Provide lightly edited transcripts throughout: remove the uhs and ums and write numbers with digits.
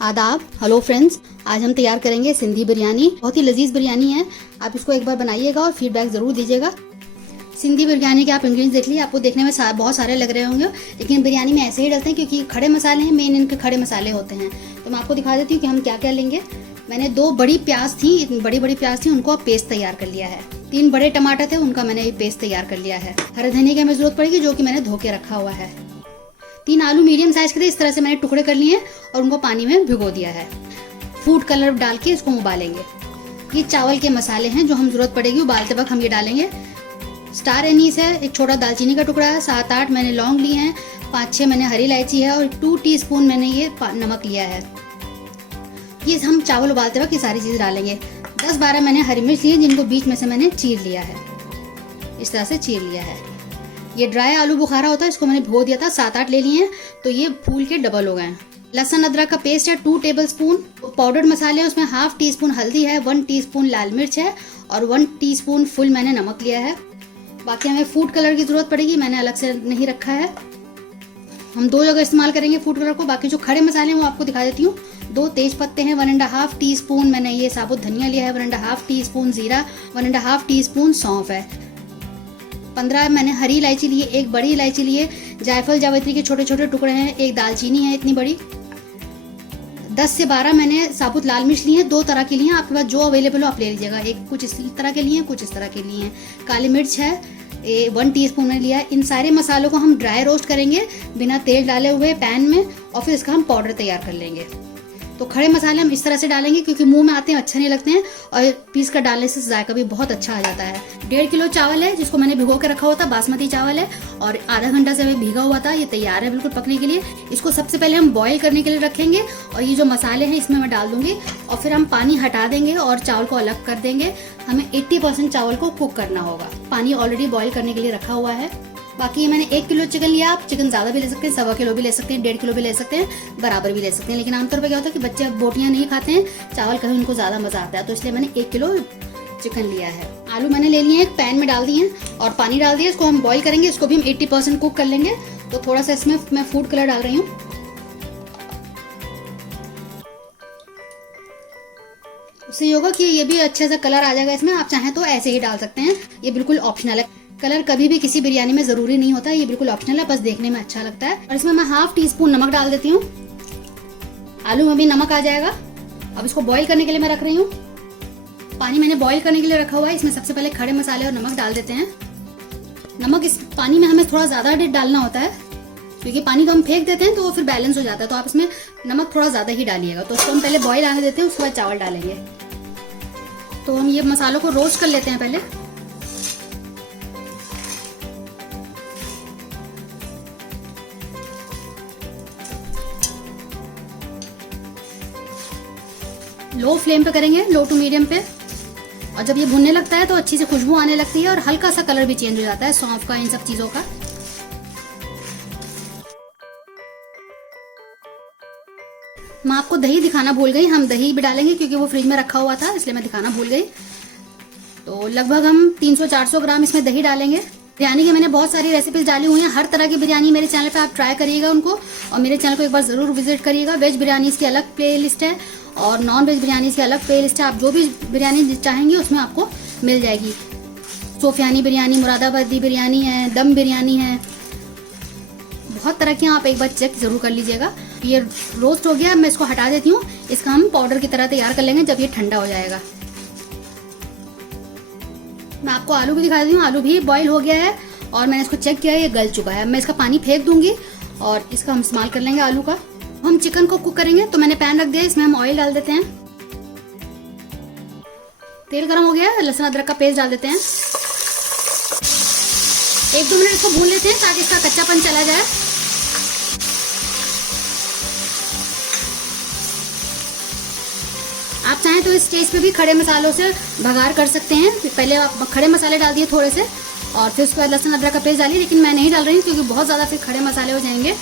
आदाब। Hello friends, आज हम तैयार करेंगे सिंधी बिरयानी। बहुत ही लजीज बिरयानी है। आप इसको एक बार बनाइएगा और फीडबैक ज़रूर दीजिएगा। सिंधी बिरयानी के आप इंग्रेडिएंट्स देख लीजिए। आपको देखने में बहुत सारे लग रहे होंगे, लेकिन बिरयानी में ऐसे ही डलते हैं क्योंकि खड़े मसाले हैं, मेन इनके खड़े मसाले होते हैं। तो मैं आपको दिखा देती हूँ कि हम क्या क्या लेंगे। मैंने 2 बड़ी प्याज थी, बड़ी प्याज थी, उनको पेस्ट तैयार कर लिया है। 3 बड़े टमाटर थे, उनका मैंने पेस्ट तैयार कर लिया है। हरे धनिया की हमें जरूरत पड़ेगी, जो कि मैंने धो के रखा हुआ है। 3 आलू मीडियम साइज के थे, इस तरह से मैंने टुकड़े कर लिए और उनको पानी में भिगो दिया है। फूड कलर डाल के इसको उबालेंगे। ये चावल के मसाले हैं जो हम जरूरत पड़ेगी उबालते वक्त हम ये डालेंगे। स्टार एनीस है, एक छोटा दालचीनी का टुकड़ा है, 7-8 मैंने लौंग लिए हैं, 5-6 मैंने हरी इलायची है और 2 टीस्पून मैंने ये नमक लिया है। ये हम चावल उबालते वक्त ये सारी चीज़ डालेंगे। 10-12 मैंने हरी मिर्च ली है, जिनको बीच में से मैंने चीर लिया है। इस तरह से चीर लिया है। ये ड्राई आलू बुखारा होता है, इसको मैंने भिगो दिया था, 7-8 ले लिए हैं, तो ये फूल के डबल हो गए हैं। लहसुन अदरक का पेस्ट है 2 टेबलस्पून। पाउडर्ड मसाले हैं, उसमें 1/2 टीस्पून हल्दी है, 1 टीस्पून लाल मिर्च है और 1 टीस्पून फुल मैंने नमक लिया है। बाकी हमें फूड कलर की जरूरत पड़ेगी, मैंने अलग से नहीं रखा है। हम 2 जगह इस्तेमाल करेंगे फूड कलर को। बाकी जो खड़े मसाले हैं वो आपको दिखा देती हूँ। 2 तेज पत्ते हैं, 1.5 टीस्पून मैंने ये साबुत धनिया लिया है, 1.5 टीस्पून जीरा, 1.5 टीस्पून सौंफ है। 15 मैंने हरी इलायची ली है, 1 बड़ी इलायची ली है, जायफल जावित्री के छोटे छोटे टुकड़े हैं, 1 दालचीनी है इतनी बड़ी। 10 से 12 मैंने साबुत लाल मिर्च ली है, 2 तरह की ली हैं, आपके पास जो अवेलेबल हो आप ले लीजिएगा। एक कुछ इस तरह के लिए हैं, कुछ इस तरह के लिए हैं। काली मिर्च है 1 टीस्पून मैंने लिया है। इन सारे मसालों को हम ड्राई रोस्ट करेंगे बिना तेल डाले हुए पैन में, और फिर इसका हम पाउडर तैयार कर लेंगे। तो खड़े मसाले हम इस तरह से डालेंगे क्योंकि मुंह में आते हैं, अच्छा नहीं लगते हैं, और पीस कर डालने से जायका भी बहुत अच्छा आ जाता है। 1.5 किलो चावल है, जिसको मैंने भिगो के रखा हुआ था, बासमती चावल है, और आधा घंटा से भीगा हुआ था। ये तैयार है बिल्कुल पकने के लिए। इसको सबसे पहले हम बॉईल करने के लिए रखेंगे, और ये जो मसाले हैं इसमें मैं डाल दूंगी, और फिर हम पानी हटा देंगे और चावल को अलग कर देंगे। हमें 80% चावल को कुक करना होगा। पानी ऑलरेडी बॉईल करने के लिए रखा हुआ है। बाकी मैंने 1 किलो चिकन लिया। आप चिकन ज्यादा भी ले सकते हैं, 1.25 किलो भी ले सकते हैं, 1.5 किलो भी ले सकते हैं, बराबर भी ले सकते हैं। लेकिन आमतौर पर क्या होता है कि बच्चे बोटियां नहीं खाते हैं, चावल का ही उनको ज्यादा मजा आता है, तो इसलिए मैंने 1 किलो चिकन लिया है। आलू मैंने ले लिए, एक पैन में डाल दिए और पानी डाल दिया। इसको हम बॉईल करेंगे, इसको भी हम 80% कुक कर लेंगे। तो थोड़ा सा इसमें मैं फूड कलर डाल रही हूँ। उससे ये होगा कि ये भी अच्छे से कलर आ जाएगा इसमें। आप चाहें तो ऐसे ही डाल सकते हैं, ये बिल्कुल ऑप्शनल है। कलर कभी भी किसी बिरयानी में जरूरी नहीं होता, ये बिल्कुल ऑप्शनल है, बस देखने में अच्छा लगता है। और इसमें मैं 1/2 टीस्पून नमक डाल देती हूँ। आलू में भी नमक आ जाएगा। अब इसको बॉईल करने के लिए मैं रख रही हूँ। पानी मैंने बॉईल करने के लिए रखा हुआ है, इसमें सबसे पहले खड़े मसाले और नमक डाल देते हैं। नमक इस पानी में हमें थोड़ा ज्यादा डालना होता है, क्योंकि पानी तो हम फेंक देते हैं तो वो फिर बैलेंस हो जाता है, तो आप इसमें नमक थोड़ा ज्यादा ही डालिएगा। तो इसको हम पहले बॉईल आने देते हैं, उसके बाद चावल डालेंगे। तो हम ये मसालों को रोस्ट कर लेते हैं पहले। लो फ्लेम पे करेंगे, लो टू मीडियम पे। और जब ये भुनने लगता है तो अच्छी से खुशबू आने लगती है और हल्का सा कलर भी चेंज हो जाता है सौंफ का, इन सब चीजों का। मैं आपको दही दिखाना भूल गई, हम दही भी डालेंगे क्योंकि वो फ्रिज में रखा हुआ था, इसलिए मैं दिखाना भूल गई। तो लगभग हम 300-400 ग्राम इसमें दही डालेंगे। बिरयानी की मैंने बहुत सारी रेसिपीज डाली हुई हैं, हर तरह की बिरयानी मेरे चैनल पे आप ट्राई करिएगा उनको, और मेरे चैनल को एक बार जरूर विजिट करिएगा। वेज बिरयानी की अलग प्ले लिस्ट है और नॉन वेज बिरयानी की अलग प्ले लिस्ट है। आप जो भी बिरयानी चाहेंगे उसमें आपको मिल जाएगी। सोफियानी बिरयानी, मुरादाबादी बिरयानी है, दम बिरयानी है, बहुत तरह की, आप एक बार चेक जरूर कर लीजिएगा। ये रोस्ट हो गया, मैं इसको हटा देती हूँ। इसका हम पाउडर की तरह तैयार कर लेंगे जब ये ठंडा हो जाएगा। मैं आपको आलू भी दिखा देती हूँ। आलू भी बॉईल हो गया है और मैंने इसको चेक किया है, ये गल चुका है। मैं इसका पानी फेंक दूंगी और इसका हम इस्तेमाल कर लेंगे आलू का। हम चिकन को कुक करेंगे, तो मैंने पैन रख दिया, इसमें हम ऑयल डाल देते हैं। तेल गर्म हो गया, लहसुन अदरक का पेस्ट डाल देते हैं। 1-2 मिनट इसको भून लेते हैं ताकि इसका कच्चापन चला जाए। आप चाहें तो इस स्टेज पे भी खड़े मसालों से भगार कर सकते हैं। पहले आप खड़े मसाले डाल दिए थोड़े से, और फिर उसके बाद लहसुन अदरक का पेस्ट डालिए, लेकिन मैं नहीं डाल रही हूँ क्योंकि बहुत ज़्यादा फिर खड़े मसाले हो जाएंगे,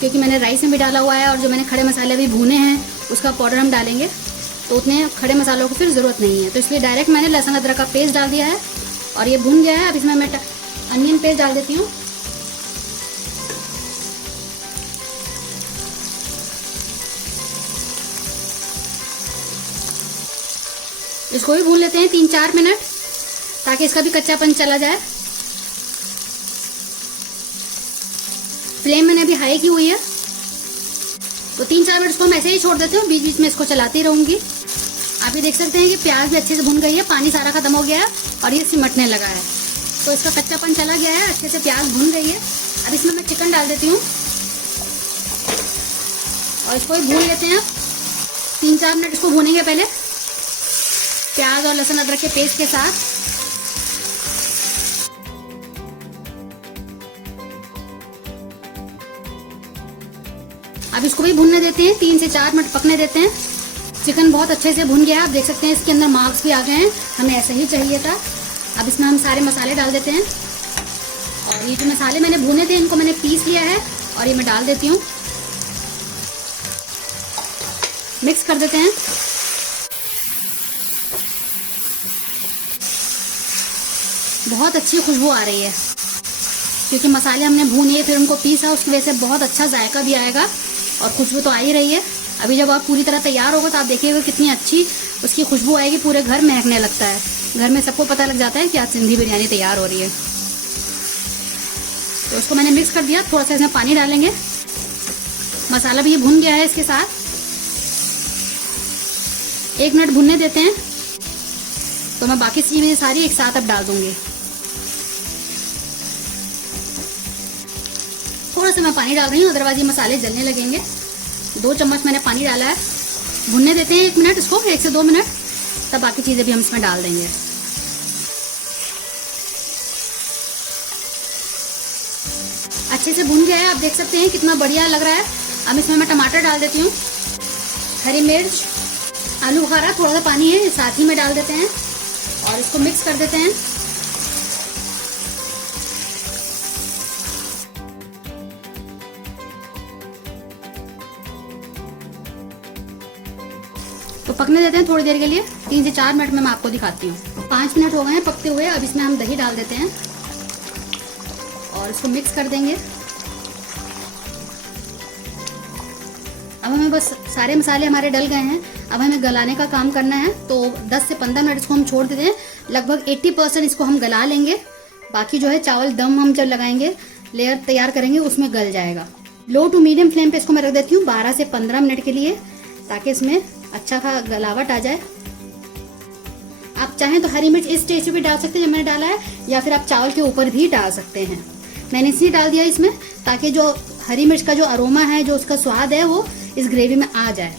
क्योंकि मैंने राइस में भी डाला हुआ है और जो मैंने खड़े मसाले भी भूने हैं उसका पाउडर हम डालेंगे, तो उतने खड़े मसालों की फिर ज़रूरत नहीं है। तो इसलिए डायरेक्ट मैंने लहसुन अदरक का पेस्ट डाल दिया है और ये भून गया है। अब इसमें मैं अनियन पेस्ट डाल देती हूँ। इसको भी भून लेते हैं 3-4 मिनट, ताकि इसका भी कच्चापन चला जाए। फ्लेम मैंने अभी हाई की हुई है, तो 3-4 मिनट इसको हम ऐसे ही छोड़ देते हैं। बीच बीच में इसको चलाती रहूंगी। आप ये देख सकते हैं कि प्याज भी अच्छे से भुन गई है, पानी सारा खत्म हो गया है और ये सिमटने लगा है, तो इसका कच्चापन चला गया है, अच्छे से प्याज भुन गई है। अब इसमें मैं चिकन डाल देती हूँ और इसको भी भून लेते हैं। 3-4 मिनट इसको भूनेंगे पहले, प्याज और लहसुन अदरक के पेस्ट के साथ। अब इसको भी भूनने देते हैं, 3 से 4 मिनट पकने देते हैं। चिकन बहुत अच्छे से भुन गया है, आप देख सकते हैं इसके अंदर मार्क्स भी आ गए हैं, हमें ऐसा ही चाहिए था। अब इसमें हम सारे मसाले डाल देते हैं, और ये जो मसाले मैंने भुने थे इनको मैंने पीस लिया है और ये मैं डाल देती हूँ। मिक्स कर देते हैं। बहुत अच्छी खुशबू आ रही है, क्योंकि मसाले हमने भूने फिर उनको पीसा, उसकी वजह से बहुत अच्छा जायका भी आएगा और खुशबू तो आ ही रही है। अभी जब आप पूरी तरह तैयार होगा तो आप देखिएगा कितनी अच्छी उसकी खुशबू आएगी, पूरे घर महकने लगता है। घर में सबको पता लग जाता है कि आज सिंधी बिरयानी तैयार हो रही है। तो उसको मैंने मिक्स कर दिया, थोड़ा सा इसमें पानी डालेंगे। मसाला भी ये भुन गया है, इसके साथ 1 मिनट भुनने देते हैं। तो मैं बाकी चीजें सारी एक साथ अब डाल दूंगी। थोड़ा सा मैं पानी डाल रही हूँ, अदरवाइज ये मसाले जलने लगेंगे। 2 चम्मच मैंने पानी डाला है। भुनने देते हैं 1 मिनट इसको, 1 से 2 मिनट, तब बाकी चीजें भी हम इसमें डाल देंगे। अच्छे से भुन गया है, आप देख सकते हैं कितना बढ़िया लग रहा है। अब इसमें मैं टमाटर डाल देती हूँ, हरी मिर्च, आलू बुखारा, थोड़ा सा पानी है साथ ही में डाल देते हैं और इसको मिक्स कर देते हैं। तो पकने देते हैं थोड़ी देर के लिए, 3 से 4 मिनट में मैं आपको दिखाती हूँ। 5 मिनट हो गए हैं पकते हुए। अब इसमें हम दही डाल देते हैं और इसको मिक्स कर देंगे। अब हमें बस सारे मसाले हमारे डल गए हैं, अब हमें गलाने का काम करना है। तो 10 से 15 मिनट इसको हम छोड़ देते हैं। लगभग 80% इसको हम गला लेंगे। बाकी जो है चावल दम हम जब लगाएंगे, लेयर तैयार करेंगे, उसमें गल जाएगा। लो टू मीडियम फ्लेम पे इसको मैं रख देती हूँ 12 से 15 मिनट के लिए, ताकि इसमें अच्छा खा गलावट आ जाए। आप चाहें तो हरी मिर्च इस स्टेज पे भी डाल सकते हैं जब मैंने डाला है, या फिर आप चावल के ऊपर भी डाल सकते हैं। मैंने इसलिए डाल दिया इसमें ताकि जो हरी मिर्च का जो अरोमा है, जो उसका स्वाद है, वो इस ग्रेवी में आ जाए।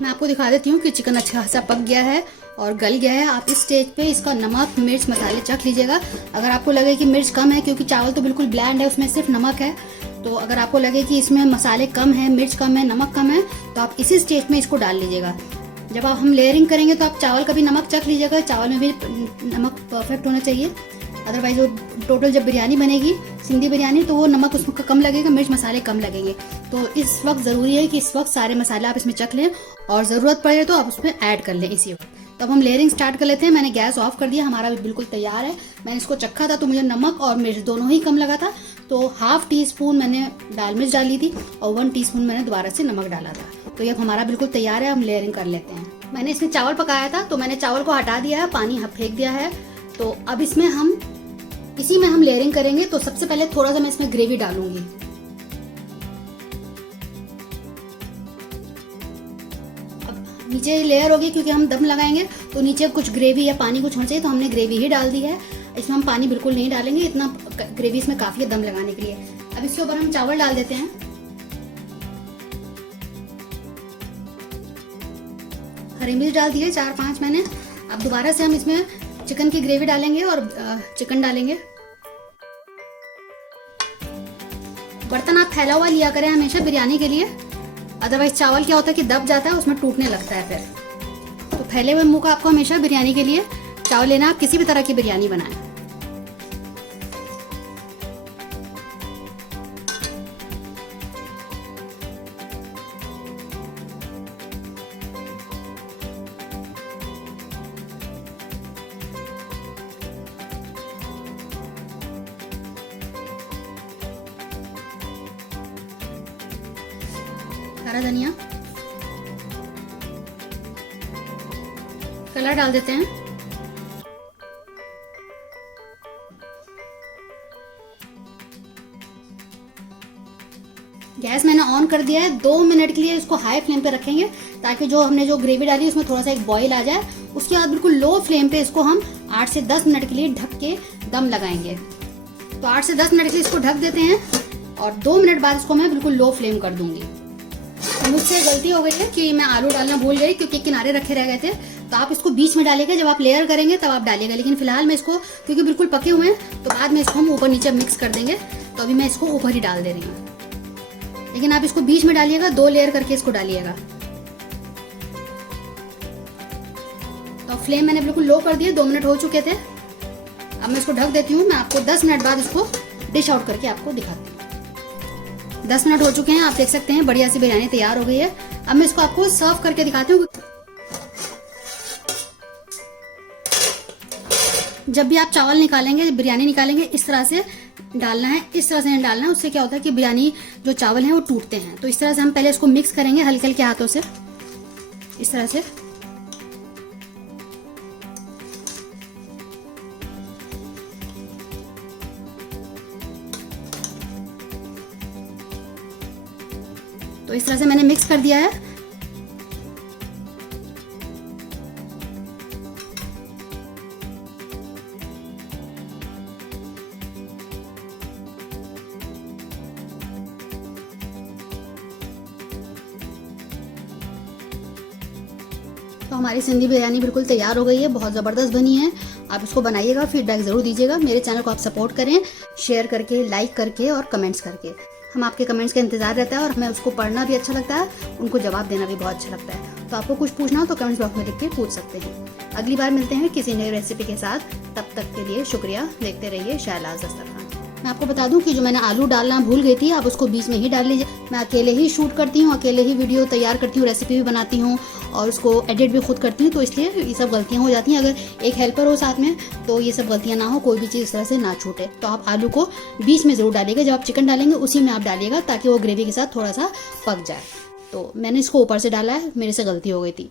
मैं आपको दिखा देती हूँ कि चिकन अच्छा खासा पक गया है और गल गया है। आप इस स्टेज पे इसका नमक, मिर्च, मसाले चख लीजिएगा। अगर आपको लगे कि मिर्च कम है, क्योंकि चावल तो बिल्कुल ब्लैंड है, उसमें सिर्फ नमक है, तो अगर आपको लगे कि इसमें मसाले कम है, मिर्च कम है, नमक कम है, तो आप इसी स्टेज में इसको डाल लीजिएगा। जब आप हम लेयरिंग करेंगे तो आप चावल का भी नमक चख लीजिएगा, चावल में भी नमक परफेक्ट होना चाहिए। अदरवाइज वो टोटल जब बिरयानी बनेगी, सिंधी बिरयानी, तो वो नमक उसमें कम लगेगा, मिर्च मसाले कम लगेंगे। तो इस वक्त ज़रूरी है कि इस वक्त सारे मसाले आप इसमें चख लें और ज़रूरत पड़े तो आप उसमें ऐड कर लें इसी वक्त। तो अब हम लेयरिंग स्टार्ट कर लेते हैं। मैंने गैस ऑफ कर दिया, हमारा भी बिल्कुल तैयार है। मैंने इसको चखा था तो मुझे नमक और मिर्च दोनों ही कम लगा था, तो ½ टीस्पून मैंने दाल मिर्च डाली थी और 1 टीस्पून मैंने दोबारा से नमक डाला था। तो ये अब हमारा बिल्कुल तैयार है, हम लेयरिंग कर लेते हैं। मैंने इसमें चावल पकाया था, तो मैंने चावल को हटा दिया है, पानी फेंक दिया है। तो अब इसमें हम इसी में हम लेयरिंग करेंगे। तो सबसे पहले थोड़ा सा मैं इसमें ग्रेवी डालूंगी। अब नीचे लेयर होगी, क्योंकि हम दम लगाएंगे तो नीचे कुछ ग्रेवी या पानी कुछ होना चाहिए, तो हमने ग्रेवी ही डाल दी है। इसमें हम पानी बिल्कुल नहीं डालेंगे, इतना ग्रेवी इसमें काफी है दम लगाने के लिए। अब इसके ऊपर हम चावल डाल देते हैं। हरी मिर्च डाल दी है 4-5 मैंने। अब दोबारा से हम इसमें चिकन की ग्रेवी डालेंगे और चिकन डालेंगे। बर्तन आप फैला हुआ लिया करें हमेशा बिरयानी के लिए, अदरवाइज चावल क्या होता है कि दब जाता है, उसमें टूटने लगता है फिर। तो फैले हुए मुंह का आपको हमेशा बिरयानी के लिए चावल लेना, आप किसी भी तरह की बिरयानी बनाएं। हरा धनिया, कलर डाल देते हैं। गैस मैंने ऑन कर दिया है। 2 मिनट के लिए इसको हाई फ्लेम पे रखेंगे ताकि जो हमने जो ग्रेवी डाली उसमें थोड़ा सा एक बॉईल आ जाए। उसके बाद बिल्कुल लो फ्लेम पे इसको हम 8 से 10 मिनट के लिए ढक के दम लगाएंगे। तो 8 से 10 मिनट के लिए इसको ढक देते हैं और 2 मिनट बाद इसको मैं बिल्कुल लो फ्लेम कर दूंगी। मुझसे गलती हो गई है कि मैं आलू डालना भूल गई क्योंकि किनारे रखे रह गए थे। तो आप इसको बीच में डालिएगा, जब आप लेयर करेंगे तब आप डालिएगा। लेकिन फिलहाल मैं इसको क्योंकि बिल्कुल पके हुए हैं तो बाद में इसको हम ऊपर नीचे मिक्स कर देंगे। तो अभी मैं इसको ऊपर ही डाल दे रही हूँ, लेकिन आप इसको बीच में डालिएगा, 2 लेयर करके इसको डालिएगा। तो फ्लेम मैंने बिल्कुल लो कर दिया। 2 मिनट हो चुके थे। अब मैं इसको ढक देती हूँ। मैं आपको 10 मिनट बाद इसको डिश आउट करके आपको दिखाती हूँ। 10 मिनट हो चुके हैं, आप देख सकते हैं बढ़िया सी बिरयानी तैयार हो गई है। अब मैं इसको आपको सर्व करके दिखाती हूँ। जब भी आप चावल निकालेंगे, बिरयानी निकालेंगे, इस तरह से डालना है, इस तरह से नहीं डालना है। उससे क्या होता है कि बिरयानी जो चावल हैं वो टूटते हैं। तो इस तरह से हम पहले इसको मिक्स करेंगे हल्के हल्के हाथों से, इस तरह से। तो इस तरह से मैंने मिक्स कर दिया है। तो हमारी सिंधी बिरयानी बिल्कुल तैयार हो गई है, बहुत ज़बरदस्त बनी है। आप इसको बनाइएगा, फीडबैक ज़रूर दीजिएगा। मेरे चैनल को आप सपोर्ट करें, शेयर करके, लाइक करके और कमेंट्स करके। हम आपके कमेंट्स का इंतजार रहता है और हमें उसको पढ़ना भी अच्छा लगता है, उनको जवाब देना भी बहुत अच्छा लगता है। तो आपको कुछ पूछना हो तो कमेंट्स बॉक्स में लिख के पूछ सकते हैं। अगली बार मिलते हैं किसी नई रेसिपी के साथ। तब तक के लिए शुक्रिया। देखते रहिए शहलाज दस्तरखान। मैं आपको बता दूं कि जो मैंने आलू डालना भूल गई थी, आप उसको बीच में ही डाल लीजिए। मैं अकेले ही शूट करती हूँ, अकेले ही वीडियो तैयार करती हूँ, रेसिपी भी बनाती हूँ और उसको एडिट भी खुद करती हूँ। तो इसलिए ये सब गलतियाँ हो जाती हैं। अगर एक हेल्पर हो साथ में तो ये सब गलतियाँ ना हो, कोई भी चीज़ इस तरह से ना छूटे। तो आप आलू को बीच में ज़रूर डालिएगा। जब आप चिकन डालेंगे उसी में आप डालिएगा ताकि वो ग्रेवी के साथ थोड़ा सा पक जाए। तो मैंने इसको ऊपर से डाला है, मेरे से गलती हो गई थी।